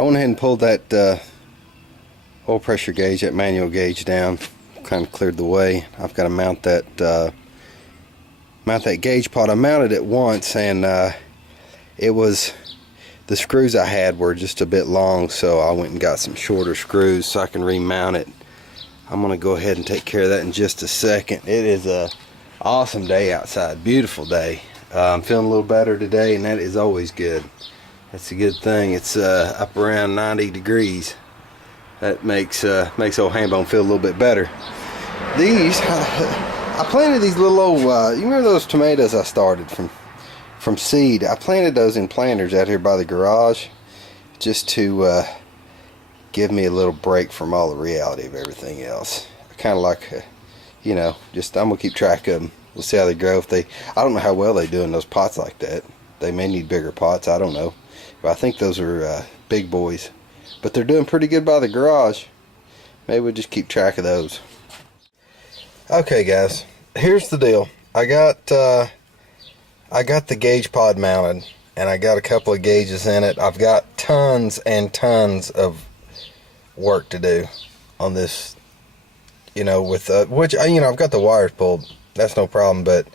I went ahead and pulled that oil pressure gauge, that manual gauge down, kind of cleared the way. I've got to mount that gauge pot. I mounted it once, and it was, the screws I had were just a bit long, so I went and got some shorter screws so I can remount it. I'm gonna go ahead and take care of that in just a second. It is a awesome day outside, beautiful day. I'm feeling a little better today, and that is always good. That's a good thing. It's up around 90 degrees. That makes old Hambone feel a little bit better. These, I planted these little old, you remember those tomatoes I started from seed? I planted those in planters out here by the garage just to give me a little break from all the reality of everything else. I kind of like, you know, just I'm gonna keep track of them. We'll see how they grow. I don't know how well they do in those pots like that. They may need bigger pots, I don't know. But I think those are big boys. But they're doing pretty good by the garage. Maybe we'll just keep track of those. Okay guys, here's the deal. I got the gauge pod mounted, and I got a couple of gauges in it. I've got tons and tons of work to do on this, you know, with which, you know, I've got the wires pulled. That's no problem, but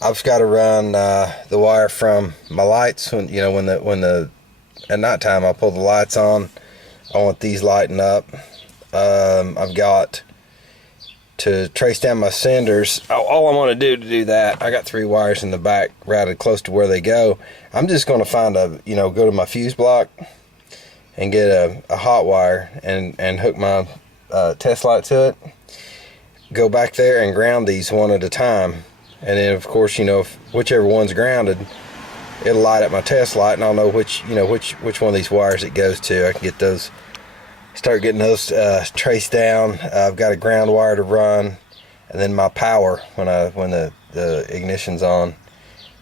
I've got to run the wire from my lights when, you know, when at night time I'll pull the lights on. I want these lighting up. I've got to trace down my cinders. All I want to do that, I got 3 wires in the back routed close to where they go. I'm just going to find go to my fuse block and get a hot wire and hook my test light to it. Go back there and ground these one at a time, and then of course, you know, if whichever one's grounded, it'll light up my test light, and I'll know which one of these wires it goes to. I can get those, start getting those traced down. I've got a ground wire to run, and then my power, when the ignition's on,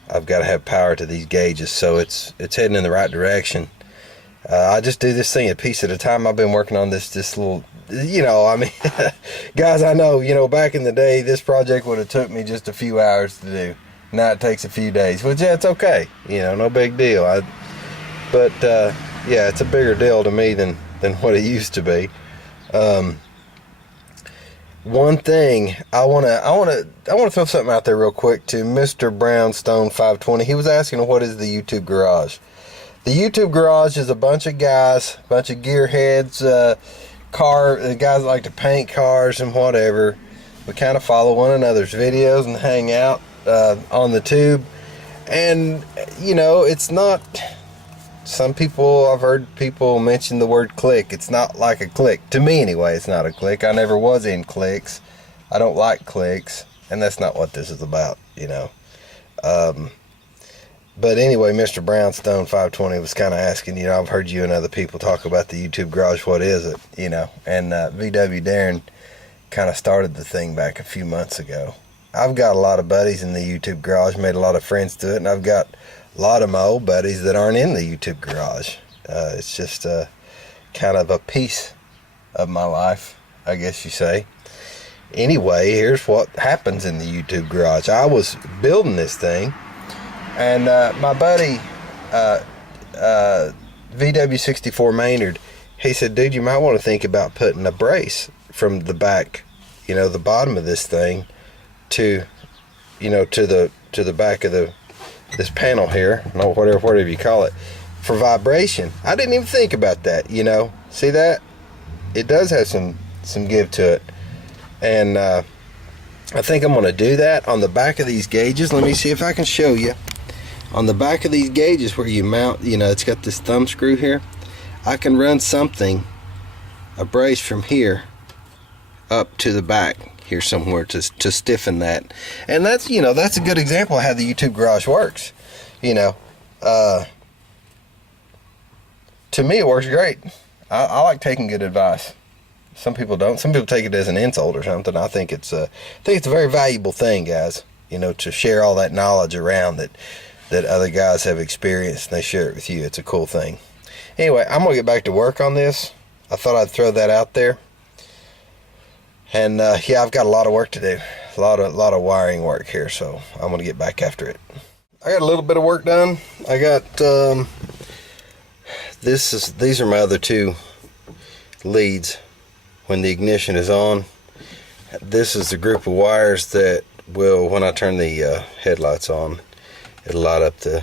I've got to have power to these gauges, so it's heading in the right direction. I just do this thing a piece at a time. I've been working on this little, you know, I mean, guys, I know, you know, back in the day, this project would have took me just a few hours to do. Now it takes a few days, which, yeah, it's okay, you know, no big deal. But yeah, it's a bigger deal to me than what it used to be. One thing I wanna throw something out there real quick to Mr. Brownstone 520. He was asking, what is the YouTube Garage? The YouTube Garage is a bunch of guys, a bunch of gearheads, guys that like to paint cars and whatever. We kind of follow one another's videos and hang out on the tube. And, you know, it's not, some people, I've heard people mention the word click. It's not like a click. To me anyway, it's not a click. I never was in clicks. I don't like clicks, and that's not what this is about, you know. But anyway, Mr. Brownstone 520 was kind of asking, you know, I've heard you and other people talk about the YouTube Garage, what is it, you know, and VW Darren kind of started the thing back a few months ago. I've got a lot of buddies in the YouTube Garage, made a lot of friends to it, and I've got a lot of my old buddies that aren't in the YouTube Garage. It's just kind of a piece of my life, I guess you say. Anyway, here's what happens in the YouTube Garage. I was building this thing, and my buddy, VW64 Maynard, he said, dude, you might want to think about putting a brace from the back, you know, the bottom of this thing to, you know, to the back of this panel here, whatever you call it, for vibration. I didn't even think about that, you know. See that? It does have some give to it. And I think I'm going to do that on the back of these gauges. Let me see if I can show you. On the back of these gauges where you mount, you know, it's got this thumb screw here. I can run a brace from here up to the back here somewhere to stiffen that. And that's, you know, that's a good example of how the YouTube Garage works. You know, to me it works great. I like taking good advice. Some people don't. Some people take it as an insult or something. I think it's a very valuable thing, guys, you know, to share all that knowledge around that other guys have experienced, and they share it with you. It's a cool thing. Anyway, I'm gonna get back to work on this. I thought I'd throw that out there. And yeah, I've got a lot of work to do, a lot of wiring work here, so I'm gonna get back after it. I got a little bit of work done. I got the These are my other two leads when the ignition is on. This is the group of wires that will, when I turn the headlights on, it'll light up the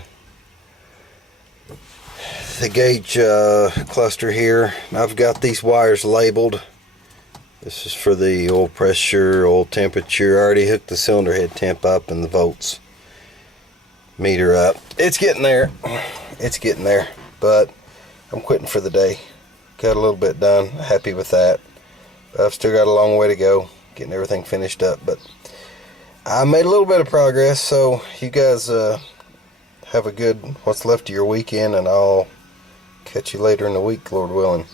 gauge cluster here. I've got these wires labeled. This is for the oil pressure, oil temperature. I already hooked the cylinder head temp up and the volts meter up. It's getting there. It's getting there. But I'm quitting for the day. Got a little bit done. Happy with that. I've still got a long way to go getting everything finished up, but I made a little bit of progress. So you guys have a good what's left of your weekend, and I'll catch you later in the week, Lord willing.